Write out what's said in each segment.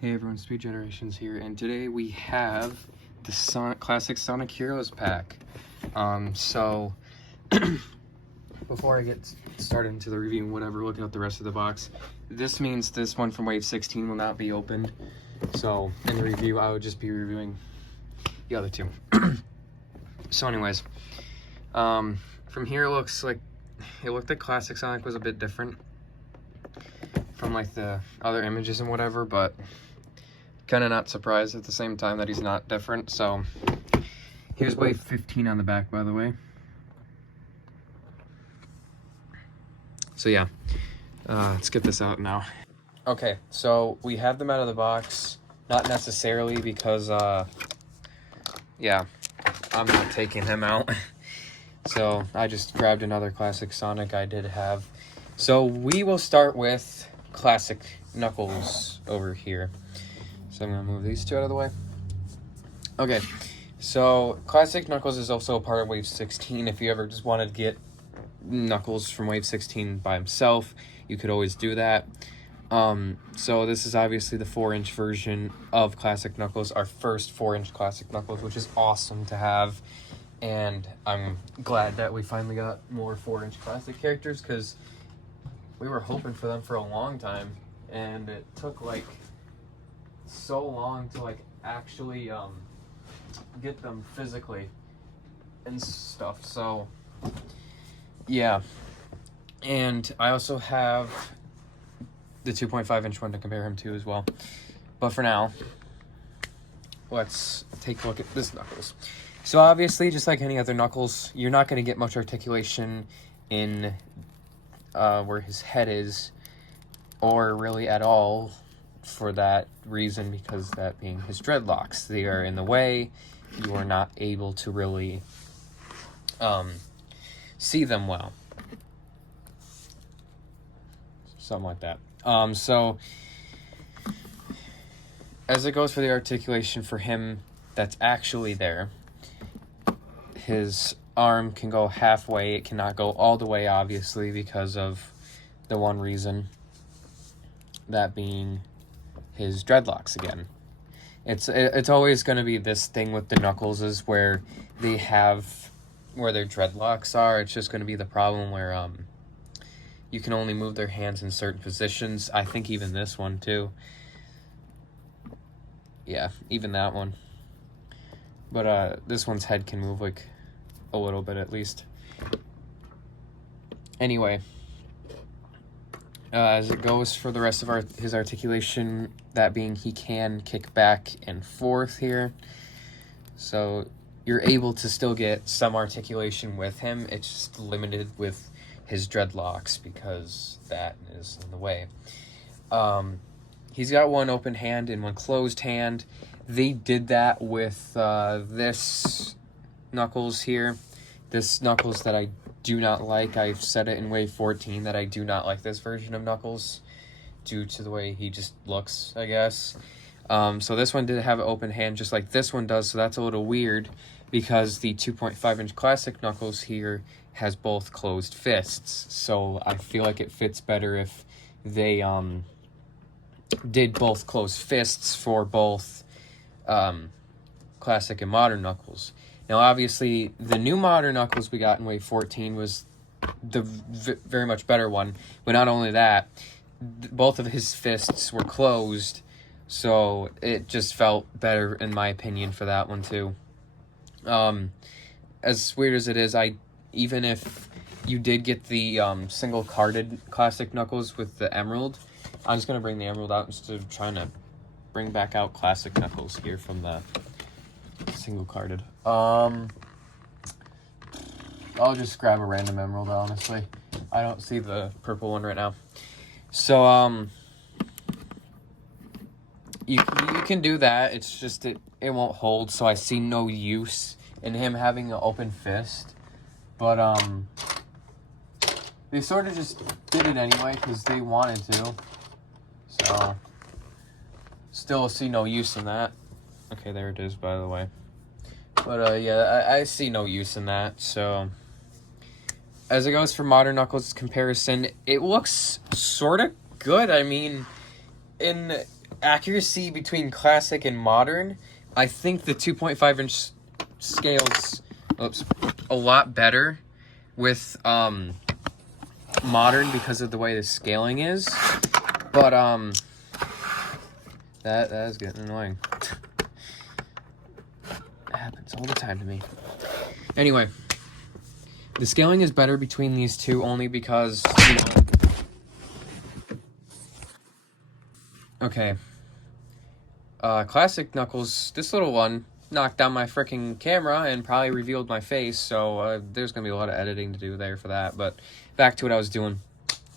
Hey everyone, Speed Generations here, and today we have the classic Sonic Heroes pack. So before I get started into the review and whatever, looking at the rest of the box, this means this one from Wave 16 will not be opened. So in the review, I would just be reviewing the other two. So anyways, from here it looked like classic Sonic was a bit different from like the other images and whatever, but kind of not surprised at the same time that he's not different. So here's Wave 15 on the back, by the way. So yeah, let's get this out now. Okay, so we have them out of the box, not necessarily because yeah, I'm not taking him out. So I just grabbed another classic Sonic I did have. So we will start with classic Knuckles over here. So I'm going to move these two out of the way. Okay, so classic Knuckles is also a part of Wave 16. If you ever just wanted to get Knuckles from Wave 16 by himself, you could always do that. So this is obviously the 4-inch version of classic Knuckles, our first 4-inch classic Knuckles, which is awesome to have. And I'm glad that we finally got more 4-inch classic characters, because we were hoping for them for a long time, and it took like so long to like actually get them physically and stuff. So yeah, and I also have the 2.5-inch one to compare him to as well. But for now, let's take a look at this Knuckles. So obviously, just like any other Knuckles, you're not going to get much articulation in where his head is, or really at all, for that reason, because that being his dreadlocks. They are in the way. You are not able to really see them well. Something like that. So as it goes for the articulation for him, that's actually there. His arm can go halfway. It cannot go all the way, obviously, because of the one reason, that being his dreadlocks again. It's always going to be this thing with the Knuckles, is where they have where their dreadlocks are. It's just going to be the problem where you can only move their hands in certain positions. I think even this one too. Yeah, even that one. But this one's head can move like a little bit at least. Anyway, as it goes for the rest of his articulation, that being he can kick back and forth here. So you're able to still get some articulation with him. It's just limited with his dreadlocks because that is in the way. He's got one open hand and one closed hand. They did that with this Knuckles here. This Knuckles that I do not like. I've said it in Wave 14 that I do not like this version of Knuckles due to the way he just looks, I guess. So this one did have an open hand just like this one does, so that's a little weird because the 2.5-inch classic Knuckles here has both closed fists. So I feel like it fits better if they did both closed fists for both classic and modern Knuckles. Now, obviously, the new modern Knuckles we got in Wave 14 was the very much better one. But not only that, both of his fists were closed, so it just felt better, in my opinion, for that one, too. As weird as it is, even if you did get the single-carded classic Knuckles with the Emerald, I'm just going to bring the Emerald out instead of trying to bring back out classic Knuckles here from the single-carded. I'll just grab a random Emerald, honestly. I don't see the purple one right now. So, you can do that. It's just it won't hold, so I see no use in him having an open fist. But, they sort of just did it anyway because they wanted to. So, still see no use in that. Okay, there it is, by the way. But, yeah, I see no use in that, so as it goes for modern Knuckles comparison, it looks sort of good. I mean, in accuracy between classic and modern, I think the 2.5-inch scales, a lot better with modern because of the way the scaling is. But that is getting annoying. It happens all the time to me. Anyway, the scaling is better between these two only because, you know... Okay. Classic Knuckles, this little one knocked down my freaking camera and probably revealed my face, so there's gonna be a lot of editing to do there for that. But back to what I was doing,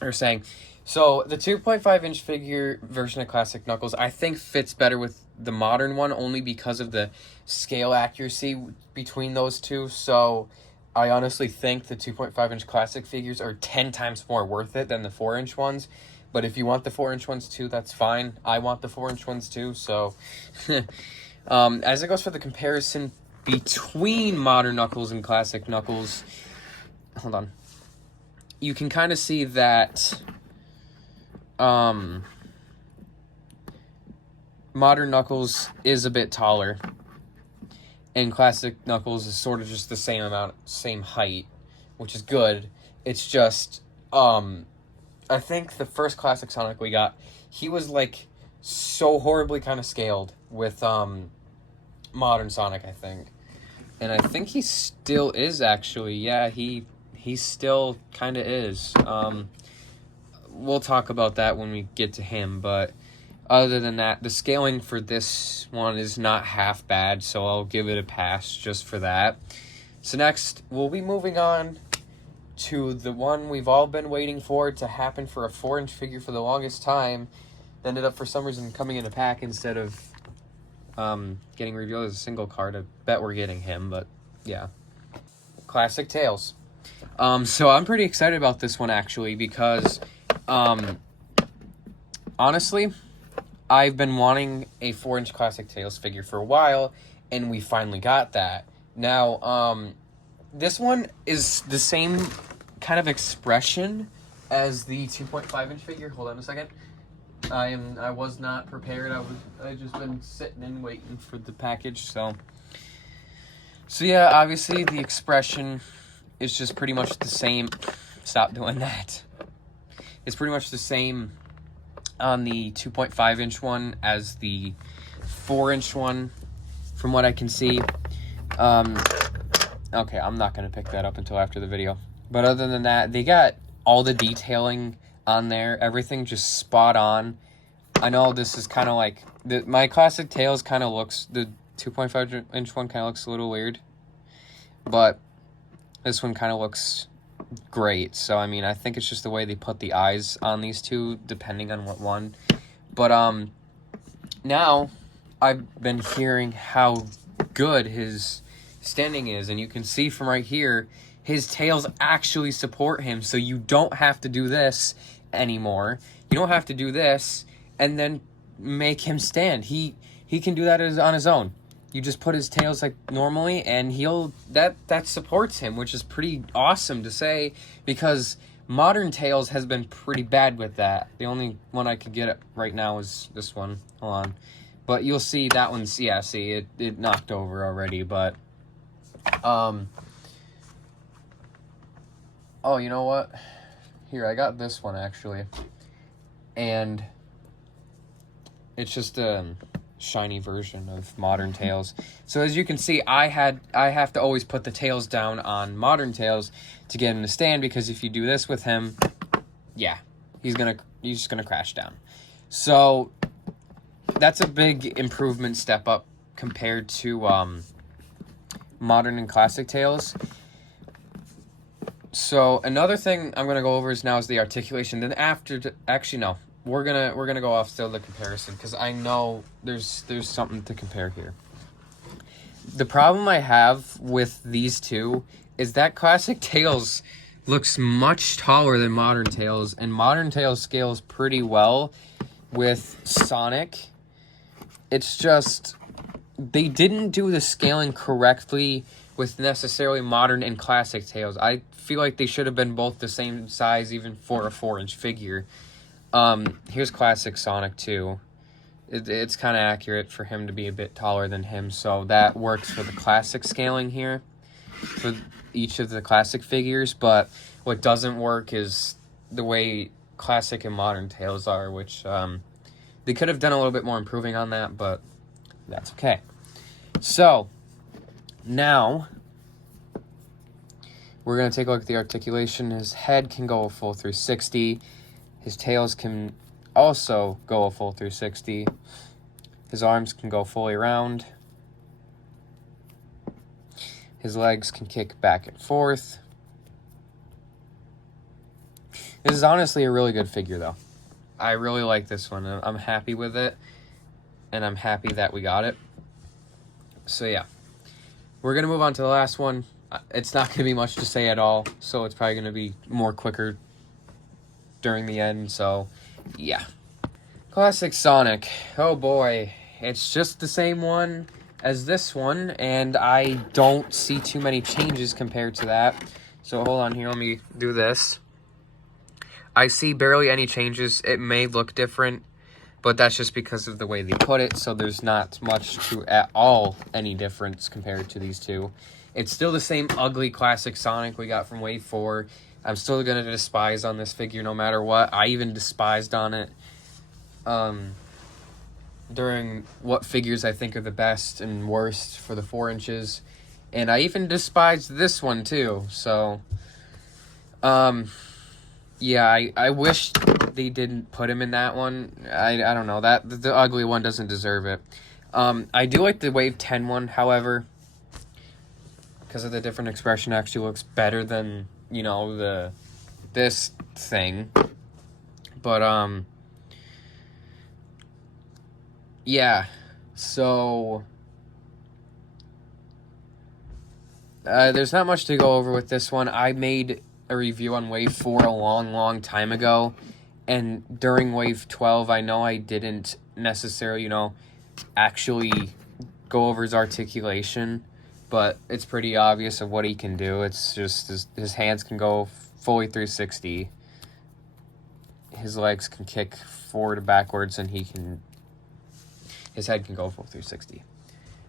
or saying. So the 2.5-inch figure version of Classic Knuckles, I think fits better with the modern one only because of the scale accuracy between those two. So I honestly think the 2.5-inch classic figures are 10 times more worth it than the 4-inch ones. But if you want the 4-inch ones too, that's fine. I want the 4-inch ones too, so... as it goes for the comparison between modern Knuckles and classic Knuckles... Hold on. You can kind of see that... modern Knuckles is a bit taller. And classic Knuckles is sort of just the same height, which is good. It's just... I think the first classic Sonic we got, he was like so horribly kind of scaled with modern Sonic, I think. And I think he still is actually. Yeah, he still kind of is. We'll talk about that when we get to him, but other than that, the scaling for this one is not half bad, so I'll give it a pass just for that. So next, we'll be moving on to the one we've all been waiting for to happen for a 4-inch figure for the longest time. That ended up for some reason coming in a pack instead of getting revealed as a single card. I bet we're getting him, but yeah. Classic Tails. So I'm pretty excited about this one actually because honestly, I've been wanting a 4-inch Classic Tails figure for a while, and we finally got that. Now, this one is the same kind of expression as the 2.5-inch figure. Hold on a second. I was not prepared. I just been sitting and waiting for the package. So yeah, obviously the expression is just pretty much the same. Stop doing that. It's pretty much the same on the 2.5-inch one as the 4-inch one, from what I can see. Okay, I'm not going to pick that up until after the video. But other than that, they got all the detailing on there. Everything just spot on. I know this is kind of like... my Classic Tails kind of looks... The 2.5-inch one kind of looks a little weird. But this one kind of looks great. So, I mean, I think it's just the way they put the eyes on these two, depending on what one. But, now, I've been hearing how good his standing is, and you can see from right here his tails actually support him, so you don't have to do this anymore. You don't have to do this and then make him stand. He can do that on his own. You just put his tails like normally, and that supports him, which is pretty awesome to say, because modern Tails has been pretty bad with that. The only one I could get right now is this one. Hold on. But you'll see that one's, yeah, see, it knocked over already, but oh, you know what? Here, I got this one, actually. And it's just a shiny version of modern Tails. So as you can see, I have to always put the tails down on modern Tails to get him to stand, because if you do this with him, yeah, he's just gonna crash down. So that's a big improvement, step up compared to modern and classic Tails. So another thing I'm gonna go over is the articulation. Then actually no, we're gonna go off still the comparison, because I know there's something to compare here. The problem I have with these two is that classic Tails looks much taller than modern Tails, and modern Tails scales pretty well with Sonic. It's just they didn't do the scaling correctly with necessarily modern and classic Tails. I feel like they should have been both the same size, even for a 4-inch figure. Here's classic Sonic 2. it's kind of accurate for him to be a bit taller than him, so that works for the classic scaling here for each of the classic figures. But what doesn't work is the way classic and modern tails are, which they could have done a little bit more improving on that, but that's okay. So now we're going to take a look at the articulation. His head can go a full 360. His tails can also go a full 360. His arms can go fully around. His legs can kick back and forth. This is honestly a really good figure, though. I really like this one. I'm happy with it, and I'm happy that we got it. So yeah, we're going to move on to the last one. It's not going to be much to say at all, so it's probably going to be more quicker during the end, so yeah. Classic Sonic. Oh boy, it's just the same one as this one, and I don't see too many changes compared to that. So hold on here, let me do this. I see barely any changes. It may look different, but that's just because of the way they put it, so there's not much to at all any difference compared to these two. It's still the same ugly classic Sonic we got from Wave 4. I'm still going to despise on this figure no matter what. I even despised on it during what figures I think are the best and worst for the 4 inches. And I even despised this one too. So, yeah, I wish they didn't put him in that one. I don't know. The ugly one doesn't deserve it. I do like the Wave 10 one, however, because of the different expression, actually looks better than, you know, this thing. But yeah, so there's not much to go over with this one. I made a review on Wave 4 a long time ago, and during Wave 12, I know I didn't necessarily, you know, actually go over his articulation, but it's pretty obvious of what he can do. It's just his hands can go fully 360. His legs can kick forward and backwards, and his head can go full 360.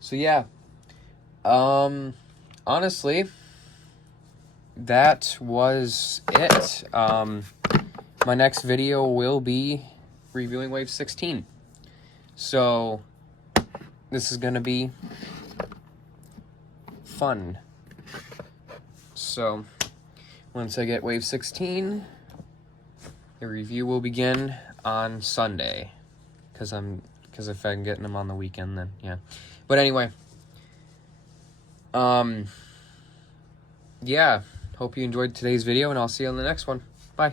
So yeah, honestly, that was it. My next video will be reviewing Wave 16. So this is gonna be fun. So once I get Wave 16, the review will begin on Sunday, because if I'm getting them on the weekend, then yeah. But anyway, yeah, hope you enjoyed today's video, and I'll see you on the next one. Bye.